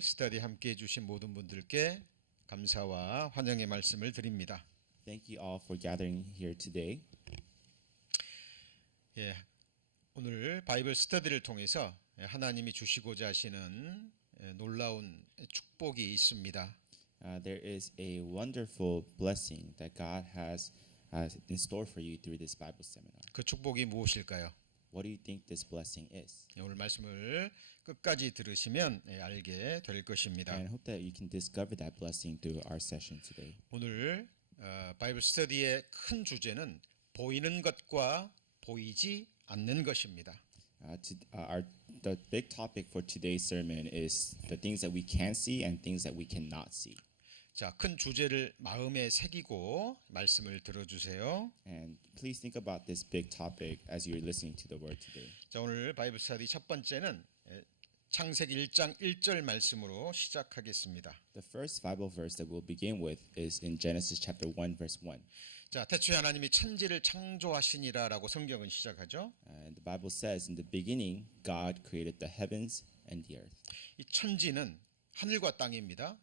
바이블 스터디 함께 해주신 모든 분들께 감사와 환영의 말씀을 드립니다. Thank you all for gathering here today. 예, 오늘 바이블 스터디를 통해서 하나님이 주시고자 하시는 놀라운 축복이 있습니다. There is a wonderful blessing that God has in store for you through this Bible seminar. 그 축복이 무엇일까요? What do you think this blessing is? 오늘 말씀을 끝까지 들으시면 알게 될 것입니다. And I hope that you can discover that blessing through our session today. 오늘 바이블 스터디의 큰 주제는 보이는 것과 보이지 않는 것입니다. The big topic for today's sermon is the things that we can see and things that we cannot see. 자, 큰 주제를 마음에 새기고 말씀을 들어주세요. And please think about this big topic as you're listening to the word today. 자, 오늘 바이블 스터디 첫 번째는 창세기 1장 1절 말씀으로 시작하겠습니다. The first Bible verse that we'll begin with is in Genesis chapter 1 verse 1. 자, 태초에 하나님이 천지를 창조하시니라라고 성경은 시작하죠. And the Bible says in the beginning God created the heavens and the earth. 이 천지는 하늘과 땅입니다.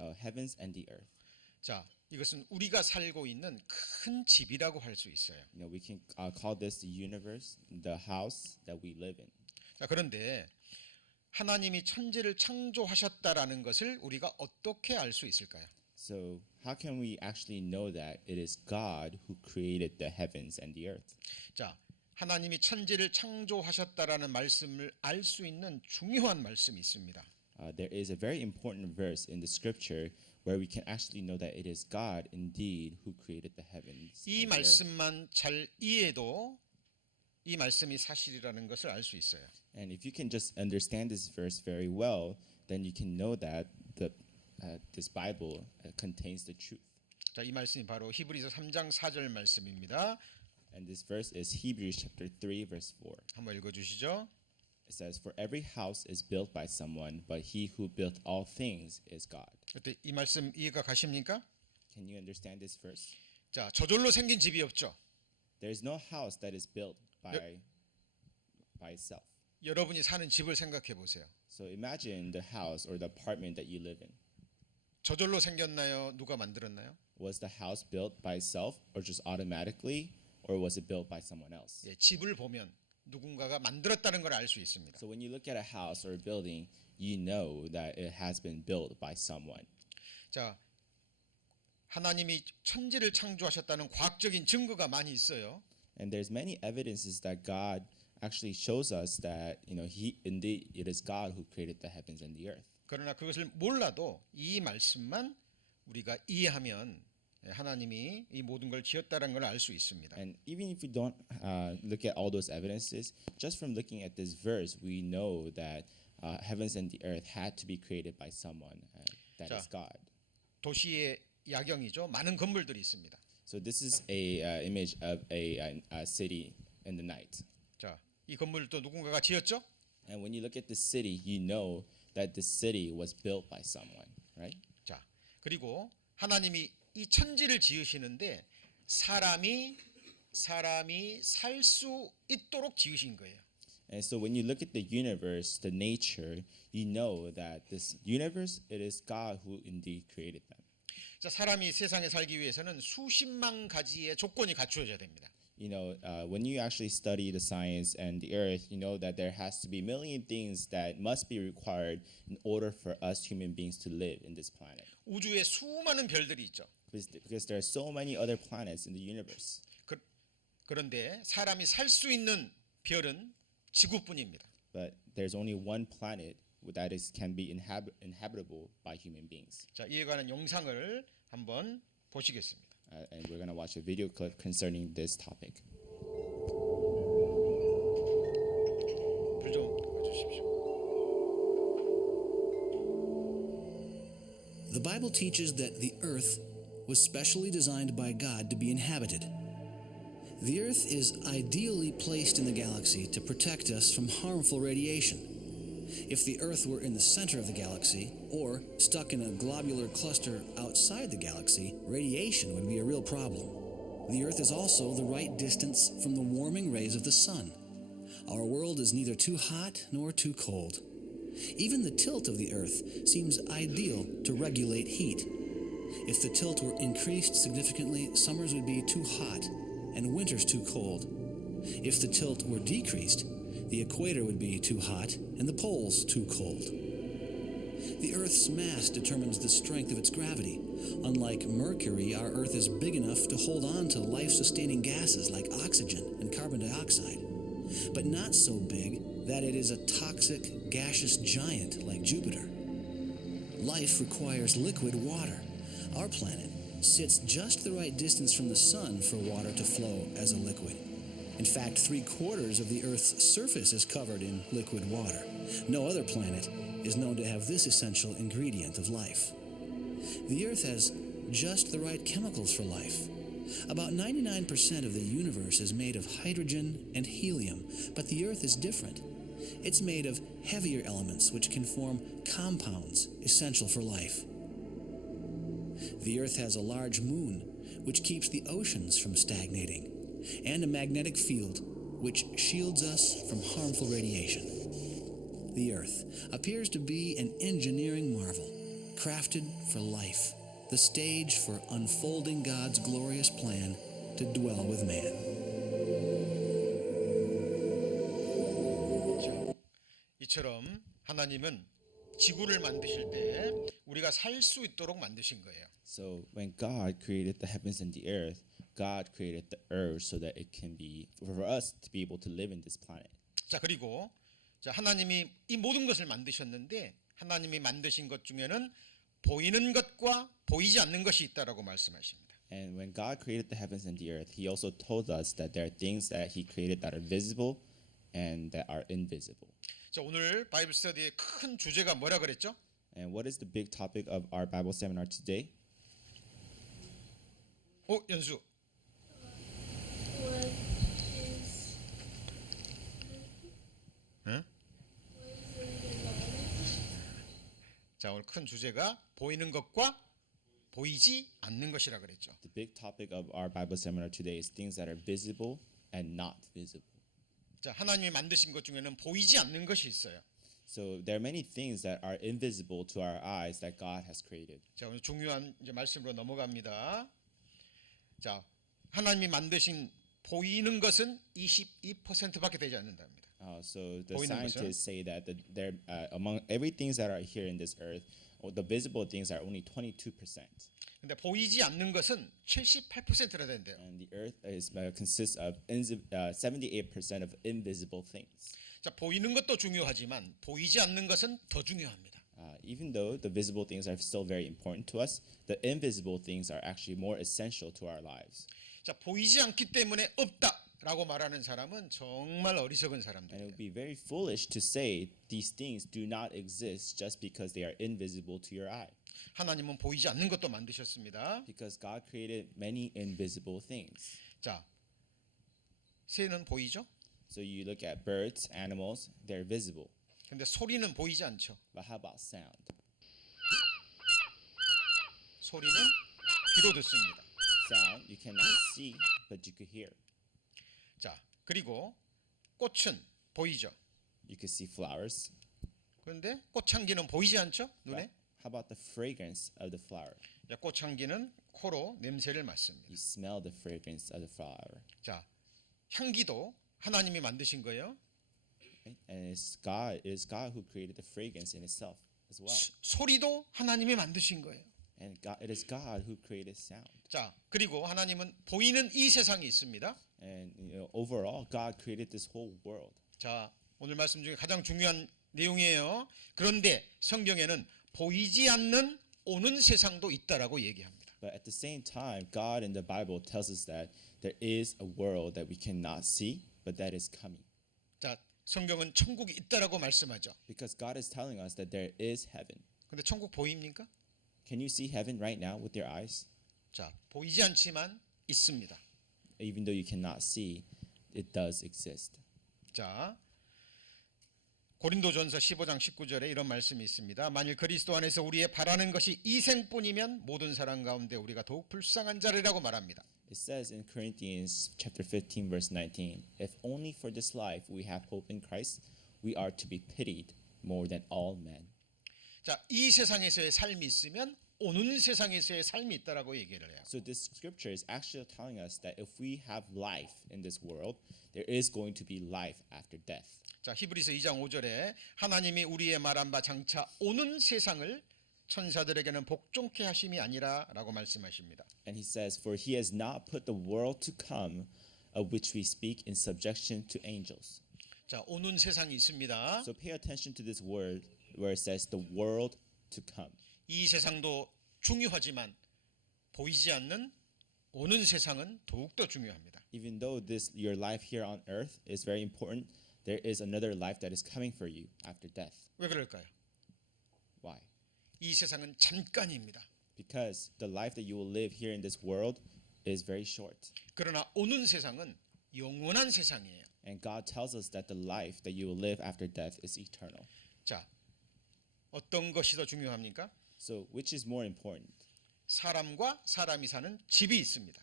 Heavens and the earth. 자, 이것은 우리가 살고 있는 큰 집이라고 할 수 있어요. You know, we can call this the universe, the house that we live in. 자, 그런데 하나님이 천지를 창조하셨다라는 것을 우리가 어떻게 알 수 있을까요? So how can we actually know that it is God who created the heavens and the earth? 자, 하나님이 천지를 창조하셨다라는 말씀을 알 수 있는 중요한 말씀이 있습니다. There is a very important verse in the scripture where we can actually know that it is God indeed who created the heavens. 이 and the earth. 말씀만 잘 이해해도 이 말씀이 사실이라는 것을 알 수 있어요. And if you can just understand this verse very well, then you can know that this Bible contains the truth. 자, 이 말씀이 바로 히브리서 3장 4절 말씀입니다. And this verse is Hebrews chapter 3 verse 4. 한번 읽어 주시죠. It says, "For every house is built by someone, but he who built all things is God." 어때, 이 말씀 이해가 가십니까? Can you understand this verse? 자, 저절로 생긴 집이 없죠. There is no house that is built by itself. 여러분이 사는 집을 생각해 보세요. So imagine the house or the apartment that you live in. 저절로 생겼나요? 누가 만들었나요? Was the house built by itself or just automatically, or was it built by someone else? 예, 집을 보면 누군가가 만들었다는 걸 알 수 있습니다. So when you look at a house or a building, you know that it has been built by someone. 자, 하나님이 천지를 창조하셨다는 과학적인 증거가 많이 있어요. And there's many evidences that God actually shows us that He indeed it is God who created the heavens and the earth. 그러나 그것을 몰라도 이 말씀만 우리가 이해하면 하나님이 이 모든 걸 지었다는 걸 알 수 있습니다. And even if we don't look at all those evidences, just from looking at this verse, we know that heavens and the earth had to be created by someone. That 자, is God. 도시의 야경이죠. 많은 건물들이 있습니다. So this is a image of a city in the night. 자, 이 건물도 누군가가 지었죠? And when you look at the city, you know that the city was built by someone, right? 자, 그리고 하나님이 이 천지를 지으시는데 사람이 살 수 있도록 지으신 거예요. And so when you look at the universe, the nature, you know that this universe, it is God who indeed created them. 자, 사람이 세상에 살기 위해서는 수십만 가지의 조건이 갖추어져야 됩니다. When you actually study the science and the earth, you know that there has to be a million things that must be required in order for us human beings to live in this planet. 우주에 수많은 별들이 있죠. Because there are so many other planets in the universe. 그런데 사람이 살 수 있는 별은 지구뿐입니다. But there's only one planet that can be inhabitable by human beings. 자, 이에 관한 영상을 한번 보시겠습니다. And we're going to watch a video clip concerning this topic. 불 좀 꺼주십시오. The Bible teaches that the earth was specially designed by God to be inhabited. The earth is ideally placed in the galaxy to protect us from harmful radiation. If the Earth were in the center of the galaxy, or stuck in a globular cluster outside the galaxy, radiation would be a real problem. The Earth is also the right distance from the warming rays of the sun. Our world is neither too hot nor too cold. Even the tilt of the Earth seems ideal to regulate heat. If the tilt were increased significantly, summers would be too hot and winters too cold. If the tilt were decreased, the equator would be too hot and the poles too cold. The Earth's mass determines the strength of its gravity. Unlike Mercury, our Earth is big enough to hold on to life-sustaining gases like oxygen and carbon dioxide, but not so big that it is a toxic, gaseous giant like Jupiter. Life requires liquid water. Our planet sits just the right distance from the sun for water to flow as a liquid. In fact, 3/4 of the Earth's surface is covered in liquid water. No other planet is known to have this essential ingredient of life. The Earth has just the right chemicals for life. About 99% of the universe is made of hydrogen and helium, but the Earth is different. It's made of heavier elements which can form compounds essential for life. The Earth has a large moon, which keeps the oceans from stagnating, and a magnetic field, which shields us from harmful radiation. The Earth appears to be an engineering marvel, crafted for life, the stage for unfolding God's glorious plan to dwell with man. 이처럼 하나님은 지구를 만드실 때 우리가 살 수 있도록 만드신 거예요. So when God created the heavens and the earth, God created the earth so that it can be for us to be able to live in this planet. 자, 그리고 자, 하나님이 이 모든 것을 만드셨는데 하나님이 만드신 것 중에는 보이는 것과 보이지 않는 것이 있다라고 말씀하십니다. And when God created the heavens and the earth, He also told us that there are things that He created that are visible and that are invisible. 자, 오늘 바이블 스터디의 큰 주제가 뭐라 그랬죠? And what is the big topic of our Bible seminar today? 연수. 응? 자, 오늘 큰 주제가 보이는 것과 보이지 않는 것이라 그랬죠. The big topic of our Bible seminar today is things that are visible and not visible. 자, 하나님이 만드신 것 중에는 보이지 않는 것이 있어요. So there are many things that are invisible to our eyes that God has created. 자, 오늘 중요한 이제 말씀으로 넘어갑니다. 자, 하나님이 만드신 보이는 것은 22%밖에 되지 않는답니다. So the 보이는 것은? scientists say that there among every things that are here in this earth, the visible things are only 22%, 근데 보이지 않는 것은 78%나 된대요. and the earth consists of 78% of invisible things. 자, 보이는 것도 중요하지만 보이지 않는 것은 더 중요합니다. Even though the visible things are still very important to us, the invisible things are actually more essential to our lives. 자, 보이지 않기 때문에 없다라고 말하는 사람은 정말 어리석은 And it 사람들이에요. would be very foolish to say these things do not exist just because they are invisible to your eye. 하나님은 보이지 않는 것도 만드셨습니다. Because God created many invisible things. 자, 새는 보이죠? So you look at birds, animals, they're visible. 근데 소리는 보이지 않죠. But how about sound? 소리는 귀로 듣습니다. Sound you cannot see, but you could hear. 자, 그리고 꽃은 보이죠. You could see flowers. 그런데 꽃향기는 보이지 않죠? But 눈에. how about the fragrance of the flower? 자, 꽃향기는 코로 냄새를 맡습니다. You smell the fragrance of the flower. 자, 향기도 하나님이 만드신 거예요. Right? And it is God who created the fragrance in itself as well. 소리도 하나님이 만드신 거예요. And it is God who created sound. 자, 그리고 하나님은 보이는 이 세상이 있습니다. And overall, God created this whole world. 자, 오늘 말씀 중에 가장 중요한 내용이에요. 그런데 성경에는 보이지 않는 오는 세상도 있다라고 얘기합니다. But at the same time, God in the Bible tells us that there is a world that we cannot see, but that is coming. 자, 성경은 천국이 있다라고 말씀하죠. Because God is telling us that there is heaven. 근데 천국 보입니까? Can you see heaven right now with your eyes? 자, 보이지 않지만 있습니다. Even though you cannot see, it does exist. 자, 고린도전서 15장 19절에 이런 말씀이 있습니다. 만일 그리스도 안에서 우리의 바라는 것이 이 생뿐이면 모든 사람 가운데 우리가 더욱 불쌍한 자리라고 말합니다. It says in Corinthians chapter 15 verse 19, if only for this life we have hope in Christ, we are to be pitied more than all men. 자, 이 세상에서의 삶이 있으면 오는 세상에서의 삶이 있다라고 얘기를 해요. So this scripture is actually telling us that if we have life in this world, there is going to be life after death. 자, 히브리서 2장 5절에 하나님이 우리의 말한 바 장차 오는 세상을 천사들에게는 복종케 하심이 아니라라고 말씀하십니다. And he says, "For he has not put the world to come, of which we speak, in subjection to angels." 자, 오는 세상이 있습니다. So pay attention to this word where it says the world to come. 이 세상도 중요하지만 보이지 않는 오는 세상은 더욱더 중요합니다. Even though this your life here on earth is very important, there is another life that is coming for you after death. 왜 그럴까요? Why? 이 세상은 잠깐입니다. Because the life that you will live here in this world is very short. 그러나 오는 세상은 영원한 세상이에요. And God tells us that the life that you will live after death is eternal. 자, 어떤 것이 더 중요합니까? So which is more important? 사람과 사람이 사는 집이 있습니다.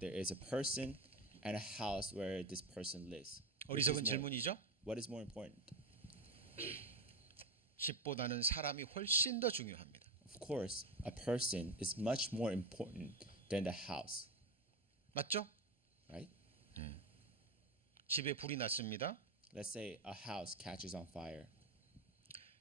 There is a person and a house where this person lives. 어리석은 질문이죠. What is more important? 집보다는 사람이 훨씬 더 중요합니다. Of course, a person is much more important than the house, 맞죠? right? 집에 불이 났습니다. Let's say a house catches on fire.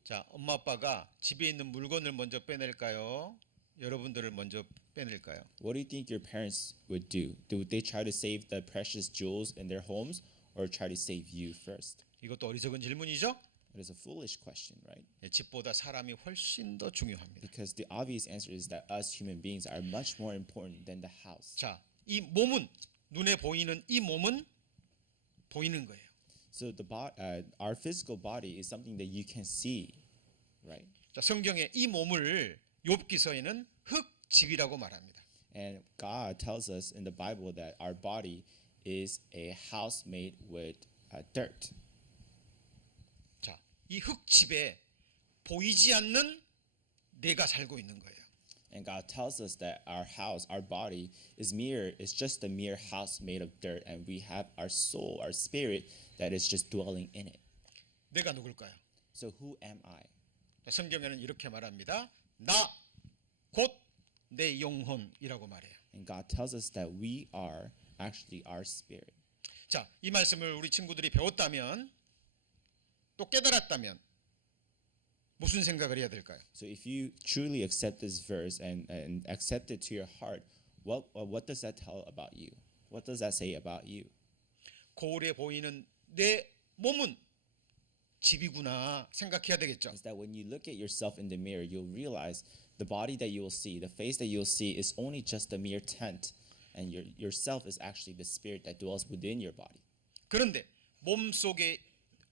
자, 엄마 아빠가 집에 있는 물건을 먼저 빼낼까요? 여러분들을 먼저 빼낼까요? What do you think your parents would do? Would they try to save the precious jewels in their homes or try to save you first? 이것도 어리석은 질문이죠. It is a foolish question, right? 예, 집보다 사람이 훨씬 더 중요합니다. Because the obvious answer is that us human beings are much more important than the house. 자, 이 몸은 눈에 보이는 이 몸은 보이는 거예요. So our physical body is something that you can see, right? 자, 성경에 이 몸을 욥기서에는 흙집이라고 말합니다. And God tells us in the Bible that our body is a house made with dirt. 자, 이 흙집에 보이지 않는 내가 살고 있는 거예요. And God tells us that our house, our body, is just a mere house made of dirt, and we have our soul, our spirit, that is just dwelling in it. 내가 누굴까요? So who am I? 자, 성경에는 이렇게 말합니다. 나 곧 내 영혼이라고 말해요. And God tells us that we are actually our spirit. 자, 이 말씀을 우리 친구들이 배웠다면 또 깨달았다면 무슨 생각을 해야 될까요? So if you truly accept this verse and accept it to your heart, what does that tell about you? What does that say about you? 거울에 보이는 내 몸은 집이구나 생각해야 되겠죠. Is that when you look at yourself in the mirror, you'll realize the body that you will see, the face that you'll see is only just a mere tent, and yourself is actually the spirit that dwells within your body. 그런데 몸 속에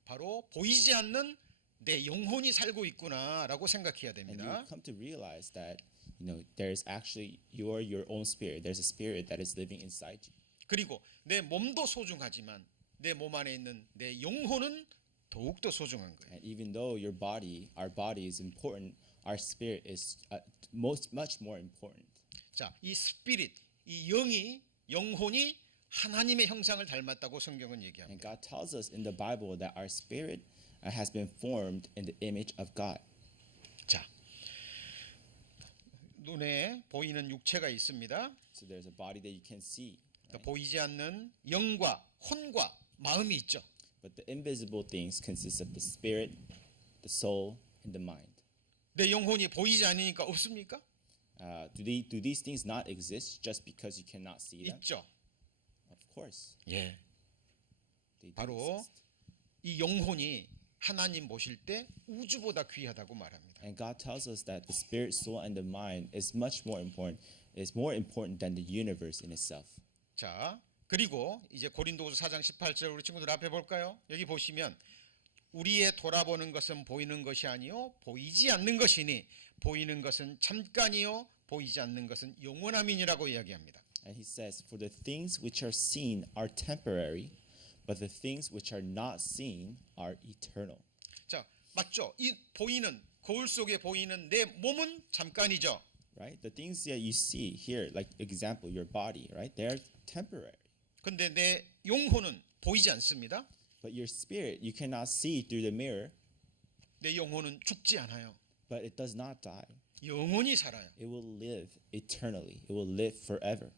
바로 보이지 않는 내 영혼이 살고 있구나라고 생각해야 And you 됩니다. come to realize that there's actually your own spirit. There's a spirit that is living inside you. 그리고 내 몸도 소중하지만 내 몸 안에 있는 내 영혼은 더욱더 소중한 거예요. And even though our body is important, our spirit is much more important. 자, 이 스피릿, 이 영혼이 하나님의 형상을 닮았다고 성경은 And 얘기합니다. God tells us in the Bible that our spirit has been formed in the image of God. 자, 눈에 보이는 육체가 있습니다. So there's a body that you can see, 그러니까 보이지 않는 영과 혼과 마음이 있죠. but the invisible things consist of the spirit, the soul, and the mind. 내 영혼이 보이지 않으니까 없습니까? Do these things not exist just because you cannot see them? 있죠. Of course, 예. they do 바로 exist. 이 영혼이 하나님 보실 때 우주보다 귀하다고 말합니다. And God tells us that the spirit, soul, and the mind is much more important. Is more important than the universe in itself. 자, 그리고 이제 고린도후서 4장 18절 우리 친구들 앞에 볼까요? 여기 보시면 우리의 돌아보는 것은 보이는 것이 아니요 보이지 않는 것이니 보이는 것은 잠깐이요 보이지 않는 것은 영원함이니라고 이야기합니다. And he says, "For the things which are seen are temporary, but the things which are not seen are eternal." 자, 맞죠? 이 보이는 거울 속에 보이는 내 몸은 잠깐이죠. Right? The things that you see here, like example, your body, right? They're temporary. 근데 내 영혼은 보이지 않습니다. But your spirit, you cannot see through the mirror. 내 영혼은 죽지 않아요. but it does not die. 영원히 살아요. It will live eternally. It will live forever.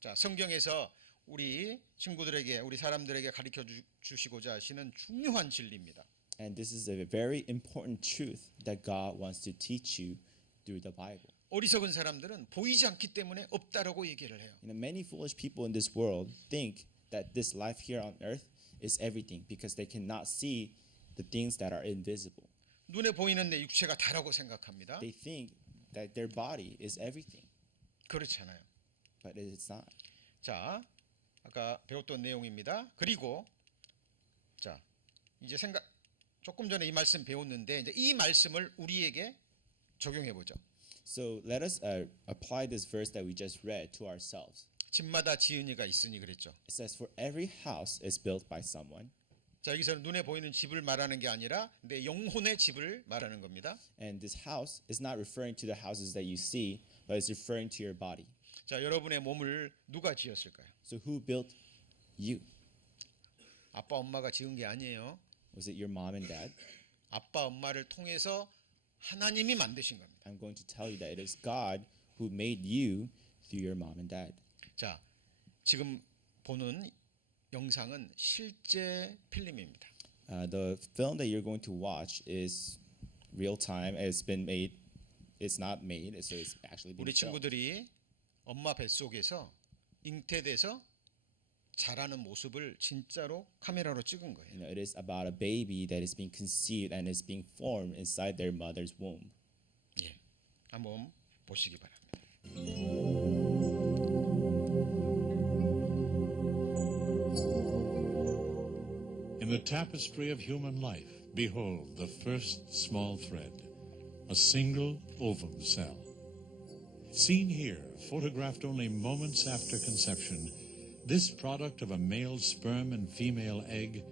자, 성경에서 우리 친구들에게 우리 사람들에게 가르쳐 주시고자 하시는 중요한 진리입니다. And this is a very important truth that God wants to teach you through the Bible. 어리석은 사람들은 보이지 않기 때문에 없다라고 얘기를 해요. Many foolish people in this world think that this life here on earth is everything because they cannot see the things that are invisible. 눈에 보이는 내 육체가 다라고 생각합니다. They think that their body is everything, 그렇잖아요. but it's not. 자, 아까 배웠던 내용입니다. 그리고 자, 이제 조금 전에 이 말씀 배웠는데 이제 이 말씀을 우리에게 적용해 보죠. So let us apply this verse that we just read to ourselves. 집마다 지은이가 있으니 그랬죠. It says, "For every house is built by someone." 자, 여기서는 눈에 보이는 집을 말하는 게 아니라 내 영혼의 집을 말하는 겁니다. And this house is not referring to the houses that you see, but it's referring to your body. 자, 여러분의 몸을 누가 지었을까요? So who built you? 아빠 엄마가 지은 게 아니에요. Was it your mom and dad? 아빠 엄마를 통해서 하나님이 만드신 겁니다. I'm going to tell you that it is God who made you through your mom and dad. 자, 지금 보는 영상은 실제 필름입니다. The film that you're going to watch is real time. It's been made. It's not made, so it's actually been 우리 filmed. 친구들이 엄마 뱃속에서 잉태돼서 자라는 모습을 진짜로 카메라로 찍은 거예요. You know, it is about a baby that is being conceived and is being formed inside their mother's womb. 예, 한번 보시기 바랍니다. In the tapestry of human life, behold the first small thread, a single ovum cell. Seen here, photographed only moments after conception, this product of a male sperm and female egg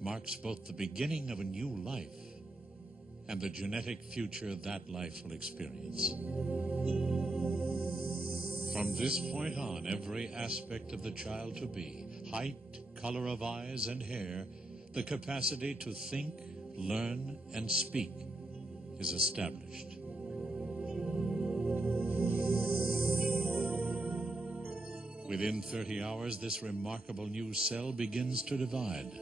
marks both the beginning of a new life and the genetic future that life will experience. From this point on, every aspect of the child to be, height, color of eyes and hair, the capacity to think, learn, and speak is established. Within 30 hours, this remarkable new cell begins to divide.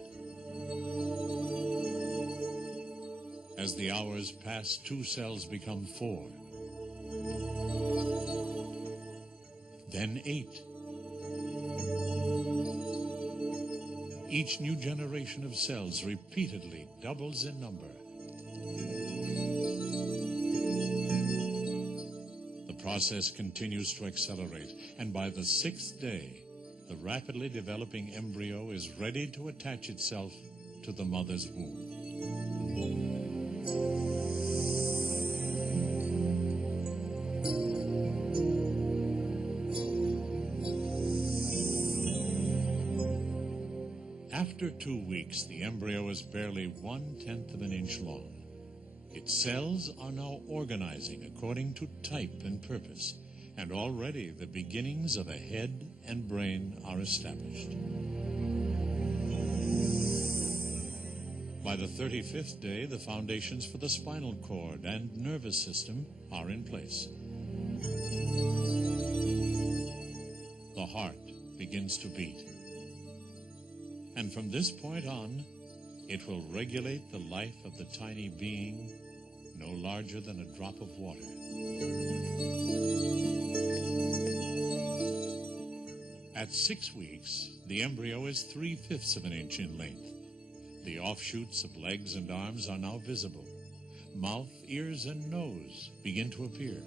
As the hours pass, 2 cells become 4, then 8. Each new generation of cells repeatedly doubles in number. The process continues to accelerate, and by the 6th day, the rapidly developing embryo is ready to attach itself to the mother's womb. After 2 weeks, the embryo is barely 1/10 of an inch long. Its cells are now organizing according to type and purpose, and already the beginnings of a head and brain are established. By the 35th day, the foundations for the spinal cord and nervous system are in place. The heart begins to beat. And from this point on, it will regulate the life of the tiny being no larger than a drop of water. At 6 weeks, the embryo is 3/5 of an inch in length. The offshoots of legs and arms are now visible. Mouth, ears, and nose begin to appear.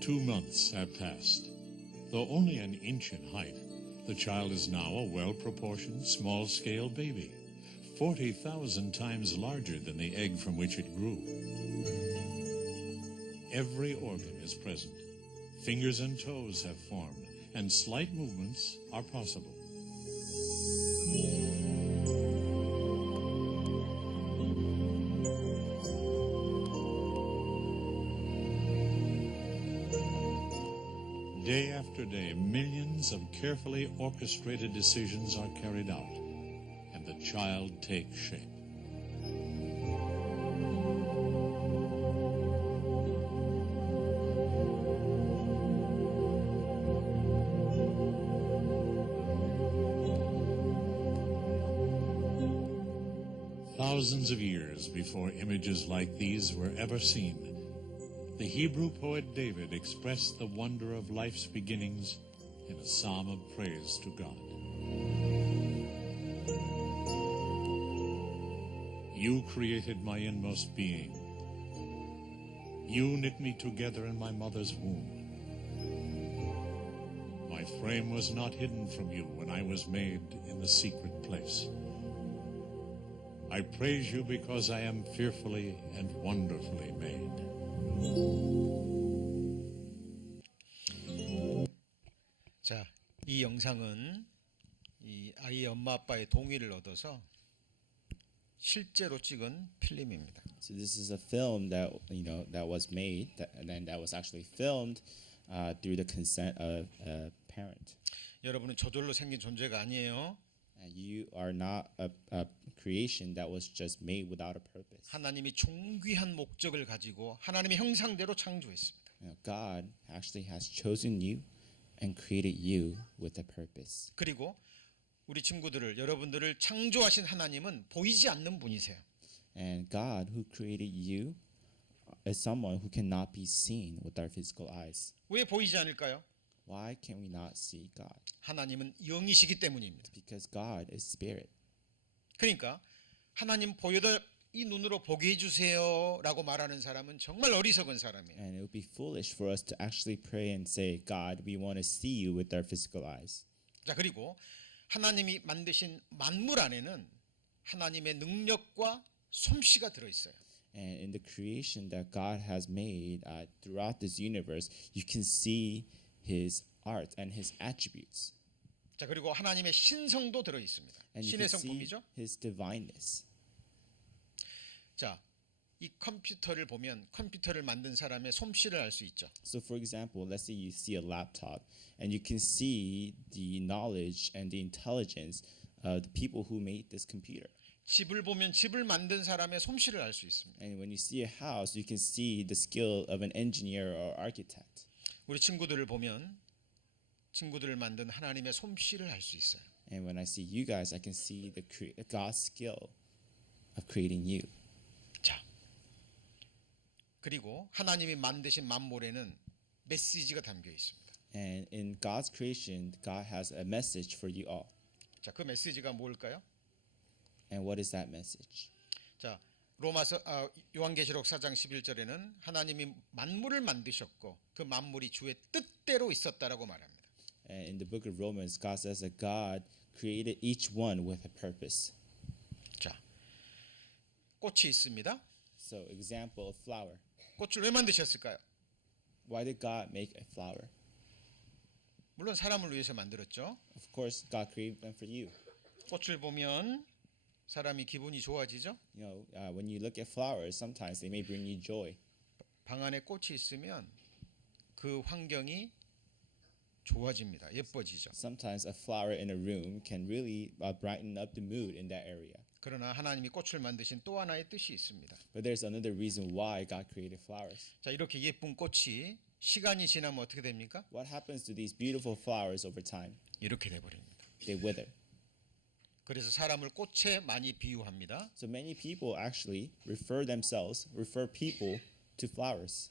Two months have passed. Though only an inch in height, the child is now a well-proportioned, small-scale baby, 40,000 times larger than the egg from which it grew. Every organ is present. Fingers and toes have formed, and slight movements are possible. Day after day, millions of carefully orchestrated decisions are carried out, and the child takes shape. Thousands of years before images like these were ever seen, the Hebrew poet David expressed the wonder of life's beginnings in a psalm of praise to God. You created my inmost being. You knit me together in my mother's womb. My frame was not hidden from you when I was made in the secret place. I praise you because I am fearfully and wonderfully made. 자, 이 영상은 이 아이의 엄마 아빠의 동의를 얻어서 실제로 찍은 필름입니다. So this is a film that that was made and then that was actually filmed through the consent of a parent. 여러분은 저절로 생긴 존재가 아니에요. You are not a creation that was just made without a purpose. 하나님이 존귀한 목적을 가지고 하나님의 형상대로 창조했습니다. God actually has chosen you and created you with a purpose. 그리고 우리 친구들을 여러분들을 창조하신 하나님은 보이지 않는 분이세요. And God who created you is someone who cannot be seen with our physical eyes. 왜 보이지 않을까요? Why can we not see God? 하나님은 영이시기 때문입니다. Because God is spirit. 그러니까 하나님 보여다 이 눈으로 보게 해주세요라고 말하는 사람은 정말 어리석은 사람이에요. And it would be foolish for us to actually pray and say, God, we want to see you with our physical eyes. 자, 그리고 하나님이 만드신 만물 안에는 하나님의 능력과 솜씨가 들어 있어요. And in the creation that God has made throughout this universe, you can see His art and His attributes. 자, 그리고 하나님의 신성도 들어 있습니다. And you 신의 can see 성품이죠. His divineness. 자, 이 컴퓨터를 보면 컴퓨터를 만든 사람의 솜씨를 알 수 있죠. So for example, let's say you see a laptop and you can see the knowledge and the intelligence of the people who made this computer. 집을 보면 집을 만든 사람의 솜씨를 알 수 있습니다. And when you see a house, you can see the skill of an engineer or architect. 우리 친구들을 보면 친구들을 만든 하나님의 솜씨를 알 수 있어요. And when I see you guys, I can see the God's skill of creating you. 자, 그리고 하나님이 만드신 만물에는 메시지가 담겨 있습니다. And in God's creation, God has a message for you all. 자, 그 메시지가 뭘까요? And what is that message? 자, 요한계시록 4장 11절에는 하나님이 만물을 만드셨고 그 만물이 주의 뜻대로 있었다라고 말합니다. And in the book of Romans, God says that God created each one with a purpose. 자, 꽃이 있습니다. So, example of flower. 꽃을 왜 만드셨을까요? Why did God make a flower? 물론 사람을 위해서 만들었죠. Of course, God created them for you. 꽃을 보면 사람이 기분이 좋아지죠. When you look at flowers, sometimes they may bring you joy. 방 안에 꽃이 있으면 그 환경이 좋아집니다. 예뻐지죠. Sometimes a flower in a room can really brighten up the mood in that area. 그러나 하나님이 꽃을 만드신 또 하나의 뜻이 있습니다. But there's another reason why God created flowers. 자, 이렇게 예쁜 꽃이 시간이 지나면 어떻게 됩니까? What happens to these beautiful flowers over time? 이렇게 돼 버립니다. They wither. 그래서 사람을 꽃에 많이 비유합니다. So many people actually refer people to flowers.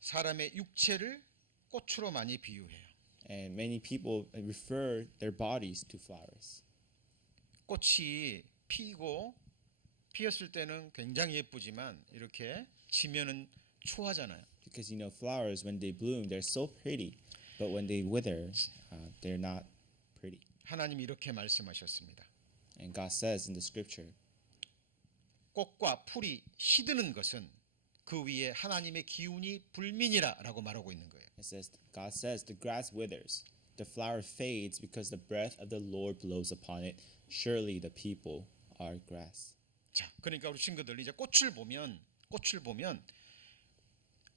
사람의 육체를 꽃으로 많이 비유해요. And many people refer their bodies to flowers. 꽃이 피고 피었을 때는 굉장히 예쁘지만 이렇게 지면은 초하잖아요. Because flowers when they bloom they're so pretty, but when they wither, they're not pretty. 하나님이 이렇게 말씀하셨습니다. And God says in the scripture, 꽃과 풀이 시드는 것은 그 위에 하나님의 기운이 불민이라라고 말하고 있는 거예요. God says the grass withers, the flower fades because the breath of the Lord blows upon it. Surely the people are grass. 자, 그러니까 우리 친구들 이제 꽃을 보면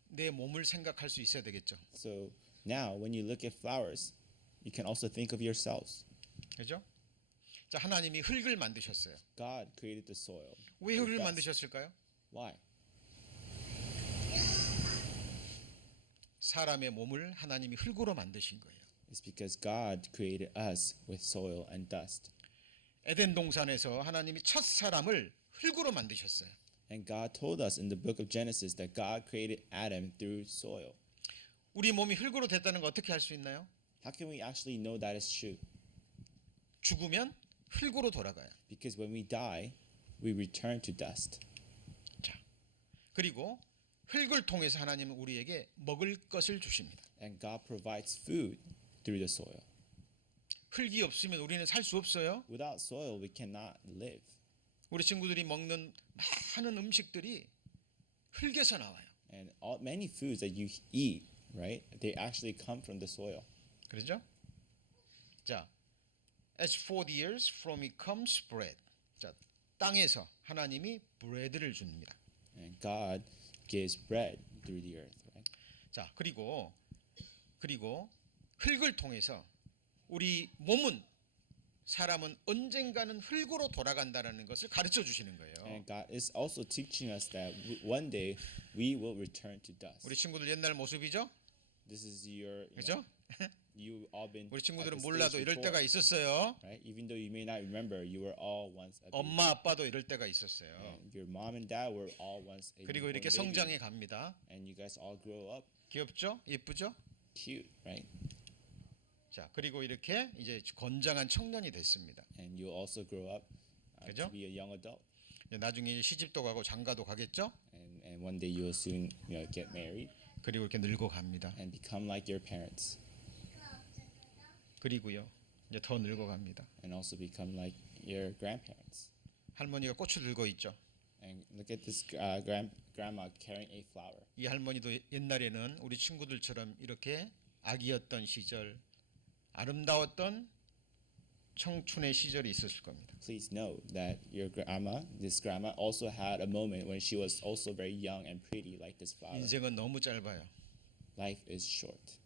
내 몸을 생각할 수 있어야 되겠죠. So now, when you look at flowers, you can also think of yourselves. 그죠? 자, 하나님이 흙을 만드셨어요. God created the soil. 왜 for 흙을 dust. 만드셨을까요? Why? 사람의 몸을 하나님이 흙으로 만드신 거예요. It's because God created us with soil and dust. 에덴 동산에서 하나님이 첫 사람을 흙으로 만드셨어요. And God told us in the book of Genesis that God created Adam through soil. 우리 몸이 흙으로 됐다는 거 어떻게 알 수 있나요? How can we actually know that is true? 죽으면 흙으로 돌아가요. Because when we die, we return to dust. 자, 그리고 흙을 통해서 하나님은 우리에게 먹을 것을 주십니다. And God provides food through the soil. 흙이 없으면 우리는 살 수 없어요. Without soil, we cannot live. 우리 친구들이 먹는 많은 음식들이 흙에서 나와요. And many foods that you eat, right, they actually come from the soil. 그렇죠? 자, as for the earth, from it comes bread. 자, 땅에서 하나님이 브레드를 줍니다. And God gives bread through the earth, right? 자, 그리고 흙을 통해서 우리 몸은 사람은 언젠가는 흙으로 돌아간다는 것을 가르쳐 주시는 거예요. And God is also teaching us that one day we will return to dust. 우리 친구들 옛날 모습이죠? This is your, 그죠? you all been. 우리 at 친구들은 this 몰라도 stage 이럴 before, 때가 있었어요. right? Even though you may not remember, you were all once. A baby. 엄마 아빠도 이럴 때가 있었어요. And your mom and dad were all once a 그리고 newborn 이렇게 baby. 성장해 갑니다. And you guys all grow up 귀엽죠? 예쁘죠? cute, right? 자, 그리고 이렇게 이제 건장한 청년이 됐습니다. And you also grow up 그죠? to be a young adult. 이제 나중에 이제 시집도 가고 장가도 가겠죠? And one day you will soon, get married 그리고 이렇게 늙어 갑니다. and become like your parents, 그리고요, 이제 더 늙어 갑니다. and also become like your grandparents. 할머니가 꽃을 들고 있죠. And look at this grandma carrying a flower. 이 할머니도 옛날에는 우리 친구들처럼 이렇게 아기였던 시절, 아름다웠던 청춘의 시절이 있었을 겁니다. Please know that this grandma also had a moment when she was also very young and pretty like this flower. 인생은 너무 짧아요. Life is short.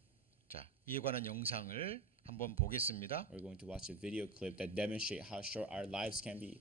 자, 이에 관한 영상을 한번 보겠습니다. We're going to watch a video clip that demonstrate how short our lives can be.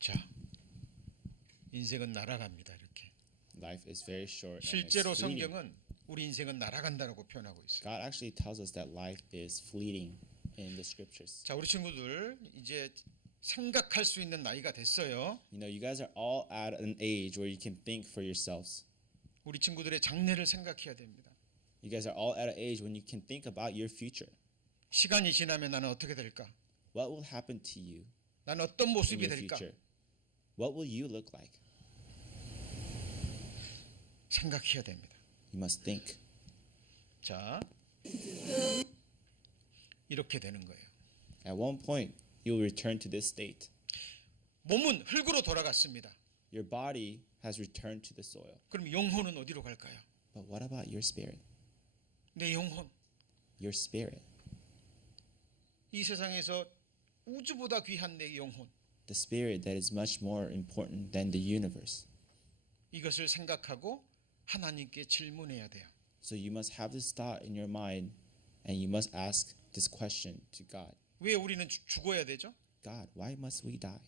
자, 인생은 날아갑니다. 이렇게. Life is very short. And 실제로 it's fleeting. 성경은 우리 인생은 날아간다고 표현하고 있어요. God actually tells us that life is fleeting in the scriptures. 자, 우리 친구들 이제 생각할 수 있는 나이가 됐어요. You guys are all at an age where you can think for yourselves. 우리 친구들의 장래를 생각해야 됩니다. You guys are all at an age when you can think about your future. 시간이 지나면 나는 어떻게 될까? What will happen to you 나는 어떤 in 모습이 your 될까? future? What will you look like? 생각해야 됩니다. You must think. 자, 이렇게 되는 거예요. At one point, you'll return to this state. 몸은 흙으로 돌아갔습니다. Your body has returned to the soil. 그럼 영혼은 어디로 갈까요? But what about your spirit? 내 영혼. Your spirit. 이 세상에서 우주보다 귀한 내 영혼. The spirit that is much more important than the universe. 이것을 생각하고 하나님께 질문해야 돼요. So you must have this thought in your mind and you must ask this question to God. 왜 우리는 죽어야 되죠? God, why must we die?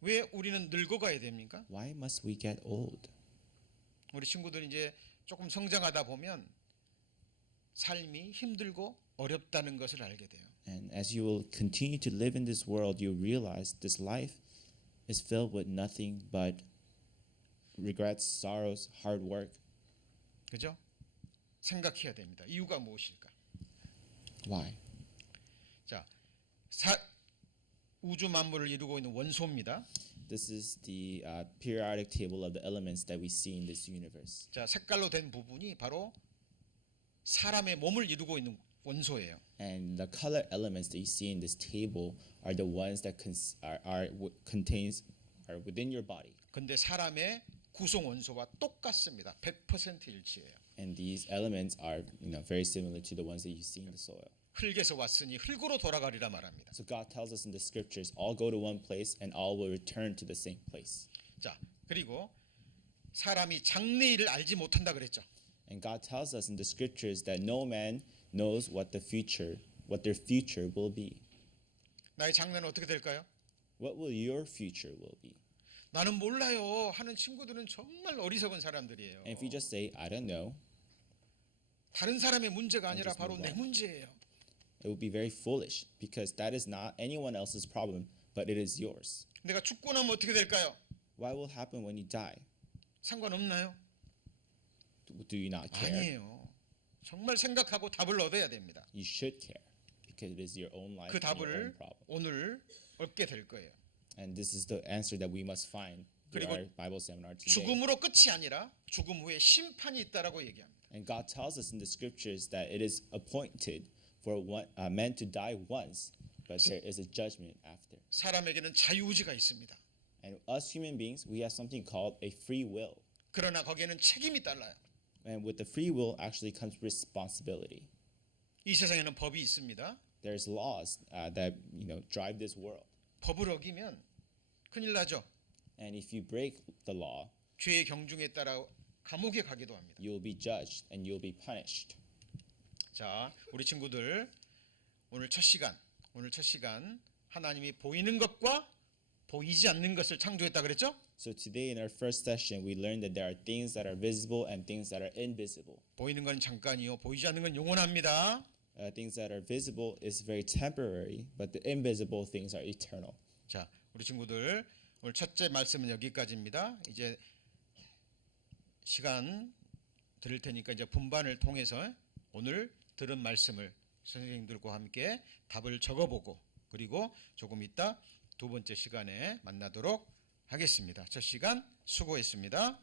왜 우리는 늙어가야 됩니까? Why must we get old? 우리 친구들이 이제 조금 성장하다 보면 삶이 힘들고 어렵다는 것을 알게 돼요. And as you will continue to live in this world, you realize this life is filled with nothing but regrets, sorrows, hard work. 그죠? 생각해야 됩니다. 이유가 무엇일까? Why? 자, 우주 만물을 이루고 있는 원소입니다. This is the periodic table of the elements that we see in this universe. 자, 색깔로 된 부분이 바로 사람의 몸을 이루고 있는 원소예요. And the color elements that you see in this table are the ones that are within your body. 근데 사람의 구성 원소와 똑같습니다. 100% 일치해요. And these elements are, very similar to the ones that you see in the soil. 흙에서 왔으니 흙으로 돌아가리라 말합니다. So God tells us in the scriptures, all go to one place and all will return to the same place. 자, 그리고 사람이 장래일을 알지 못한다 그랬죠. And God tells us in the scriptures that no man knows what their future will be. 나의 장래는 어떻게 될까요? What will your future will be? 나는 몰라요 하는 친구들은 정말 어리석은 사람들이에요. And if you just say, I don't know, 다른 사람의 문제가 아니라 just 바로 move 내 on. 문제예요. it would be very foolish because that is not anyone else's problem, but it is yours. 내가 죽고 나면 어떻게 될까요? What will happen when you die? 상관없나요? Do you not care? 아니에요. 정말 생각하고 답을 얻어야 됩니다. You should care because it is your own life 그 and your own 답을 problem. 오늘 얻게 될 거예요. And this is the answer that we must find through 그리고 our Bible seminar today. 죽음으로 끝이 아니라 죽음 후에 심판이 있다라고 얘기합니다. And God tells us in the scriptures that it is appointed for men to die once, but there is a judgment after. 사람에게는 자유의지가 있습니다. And us human beings, we have something called a free will. 그러나 거기에는 책임이 달라요. And with the free will actually comes responsibility. 이 세상에는 법이 있습니다. There's laws that drive this world. 법을 어기면 큰일 나죠. And if you break the law, 죄의 경중에 따라 감옥에 가기도 합니다. you will be judged and you will be punished. 자, 우리 친구들 오늘 첫 시간 하나님이 보이는 것과 보이지 않는 것을 창조했다 그랬죠? So today in our first session, we learned that there are things that are visible and things that are invisible. 보이는 건 잠깐이요. 보이지 않는 건 영원합니다. Things that are visible is very temporary, but the invisible things are eternal. 자, 우리 친구들 오늘 첫째 말씀은 여기까지입니다. 이제 시간 드릴 테니까 이제 분반을 통해서 오늘 들은 말씀을 선생님들과 함께 답을 적어보고 그리고 조금 이따 두 번째 시간에 만나도록 하겠습니다. 첫 시간 수고했습니다.